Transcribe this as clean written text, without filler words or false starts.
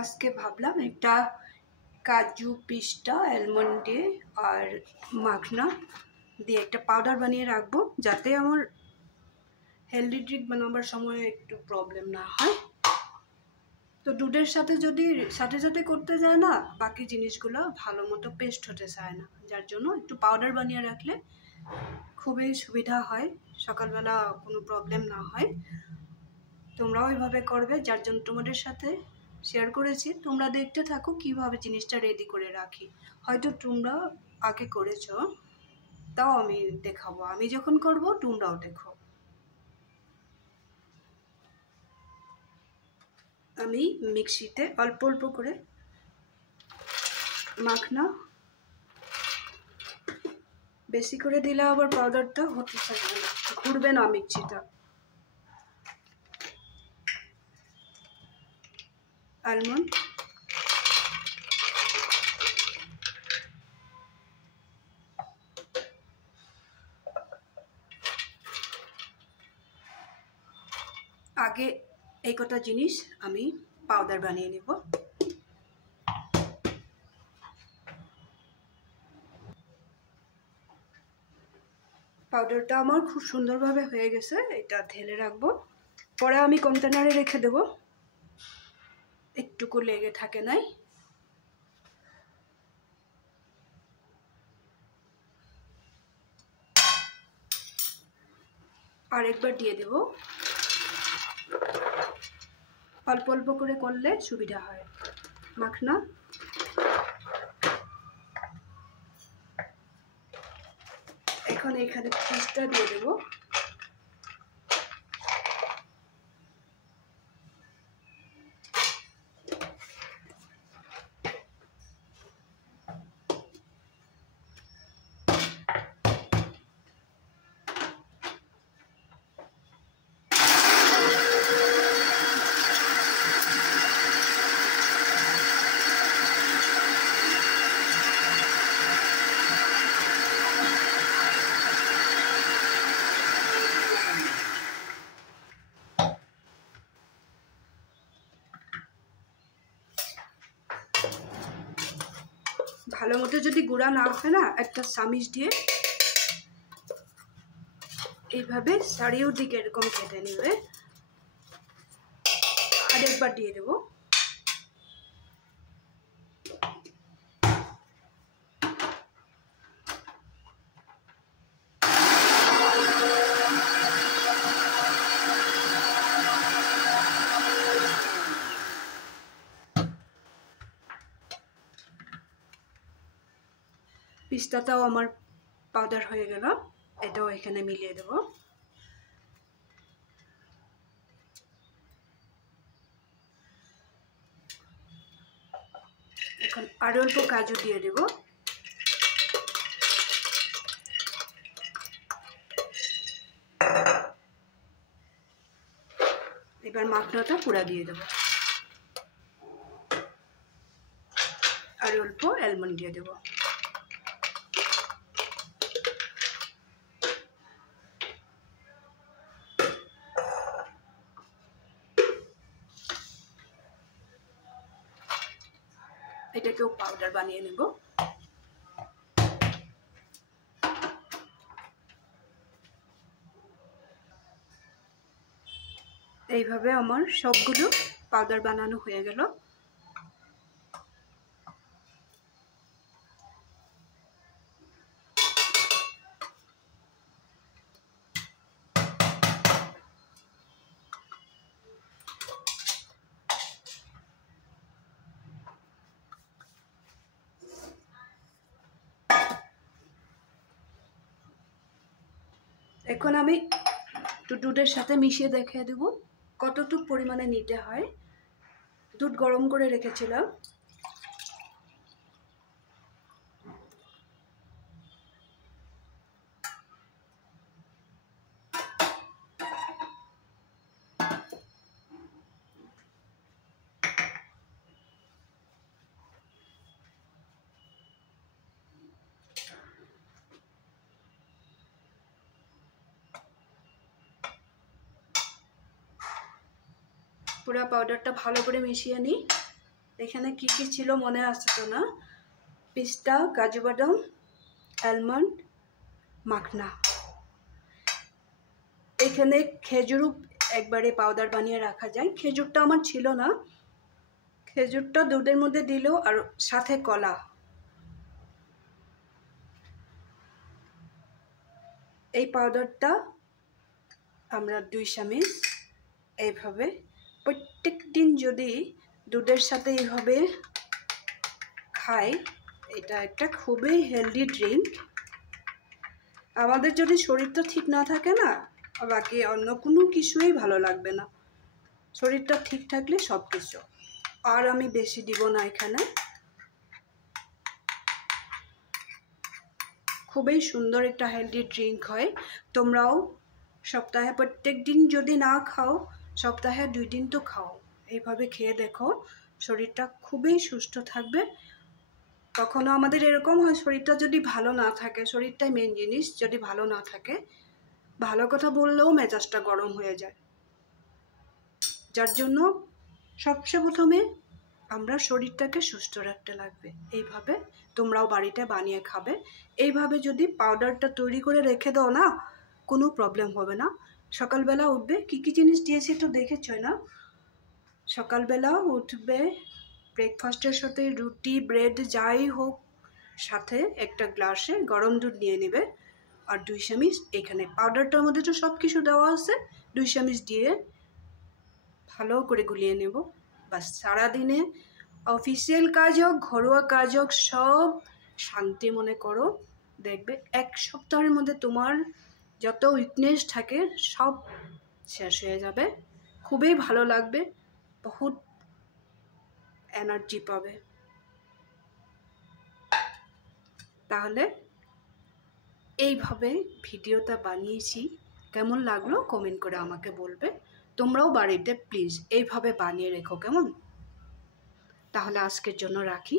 আজকে ভাবলাম একটা কাজু পিস্তা অ্যালমন্ড দিয়ে আর মাখনা দিয়ে একটা পাউডার বানিয়ে রাখবো, যাতে আমার হেলদি ড্রিঙ্ক বানাবার সময় একটু প্রবলেম না হয়। তো দুধের সাথে যদি সাথে সাথে করতে যায় না, বাকি জিনিসগুলো ভালো মতো পেস্ট হতে চায় না, যার জন্য একটু পাউডার বানিয়ে রাখলে খুবই সুবিধা হয়, সকালবেলা কোনো প্রবলেম না হয়। তোমরাও ওইভাবে করবে, যার জন্য তোমাদের সাথে শেয়ার করেছি। তোমরা দেখতে থাকো কিভাবে জিনিসটা রেডি করে রাখি। হয়তো তোমরা আগে করেছো, তাও আমি দেখাবো। আমি যখন করব তোমরাও দেখো। আমি মিক্সিতে অল্প অল্প করে মাখনা, বেশি করে দিলে আবার পাউডারটা হতে চাইবে না, ঘুরবে না মিক্সিটা। আলমন্ড, আগে এই কটা জিনিস আমি পাউডার বানিয়ে নেব। পাউডারটা আমার খুব সুন্দরভাবে হয়ে গেছে, এটা ঢেলে রাখবো। পরে আমি কন্টেনারে রেখে দেব, একটুকু লেগে থাকে নাই। আর একবার দিয়ে দেব, অল্প অল্প করে করলে সুবিধা হয় মাখনা। এখন এখানে পিস্তা দিয়ে দেব। ভালো মতো যদি গুঁড়া না হয় না, একটা চামিচ দিয়ে এইভাবে চারিদিকে এরকম কেটে নেবে। আরেকবার দিয়ে দেব। পিস্তাটাও আমার পাউডার হয়ে গেল, এটাও এখানে মিলিয়ে দেব। এখন আরো অল্প কাজু দিয়ে দেব। এবার মাখনাটা পুরা দিয়ে দেব, আর অল্প অ্যালমন্ড দিয়ে দেব। এটাকেও পাউডার বানিয়ে নেব। এইভাবে আমার সবগুলো পাউডার বানানো হয়ে গেল। এখন আমি দুধের সাথে মিশিয়ে দেখিয়ে দেব কতটুকু পরিমাণে নিতে হয়। দুধ গরম করে রেখেছিলাম, পুরো পাউডারটা ভালো করে মিশিয়ে নিই। এখানে কি কি ছিল মনে আসছে না, পিস্তা, কাজু বাদাম, আলমন্ড, মাখনা। এখানে খেজুরও একবারে পাউডার বানিয়ে রাখা যায়। খেজুরটা আমার ছিল না, খেজুরটা দুধের মধ্যে দিল, আর সাথে কলা। এই পাউডারটা আমরা 2 চামচ এইভাবে প্রত্যেক দিন যদি দুধের সাথে এইভাবে খাই, এটা একটা খুবই হেলদি ড্রিঙ্ক। আমাদের যদি শরীরটা ঠিক না থাকে না, বাকি অন্য কোনো কিছুই ভালো লাগবে না। শরীরটা ঠিক থাকলে সব কিছু। আর আমি বেশি দিব না এখানে। খুবই সুন্দর একটা হেলদি ড্রিঙ্ক হয়। তোমরাও সপ্তাহে প্রত্যেক দিন যদি না খাও, সপ্তাহে 2 দিন তো খাও। এইভাবে খেয়ে দেখো, শরীরটা খুবই সুস্থ থাকবে। কখনো আমাদের এরকম হয়, শরীরটা যদি ভালো না থাকে, শরীরটাই মেন জিনিস, যদি ভালো না থাকে, ভালো কথা বললেও মেজাজটা গরম হয়ে যায়। যার জন্য সবচেয়ে প্রথমে আমরা শরীরটাকে সুস্থ রাখতে লাগবে। এইভাবে তোমরাও বাড়িতে বানিয়ে খাবে। এইভাবে যদি পাউডারটা তৈরি করে রেখে দাও না, কোনো প্রবলেম হবে না। সকালবেলা উঠবে, কী কী জিনিস দিয়েছি তো দেখেছই না। সকালবেলা উঠবে, ব্রেকফাস্টের সাথে রুটি, ব্রেড যাই হোক, সাথে একটা গ্লাসে গরম দুধ নিয়ে নেবে, আর 2 চামচ এখানে পাউডারটার মধ্যে তো সব কিছু দেওয়া আছে, 2 চামচ দিয়ে ভালো করে গুলিয়ে নেব। বাস, সারাদিনে অফিসিয়াল কাজ হোক, ঘরোয়া কাজ হোক, সব শান্তি মনে করো। দেখবে 1 সপ্তাহের মধ্যে তোমার যত উইকনেস থাকে সব শেষ হয়ে যাবে। খুবই ভালো লাগবে, বহুত এনার্জি পাবে। তাহলে এইভাবে ভিডিওটা বানিয়েছি, কেমন লাগলো কমেন্ট করে আমাকে বলবে। তোমরাও বাড়িতে প্লিজ এইভাবে বানিয়ে রেখো, কেমন? তাহলে আজকের জন্য রাখি।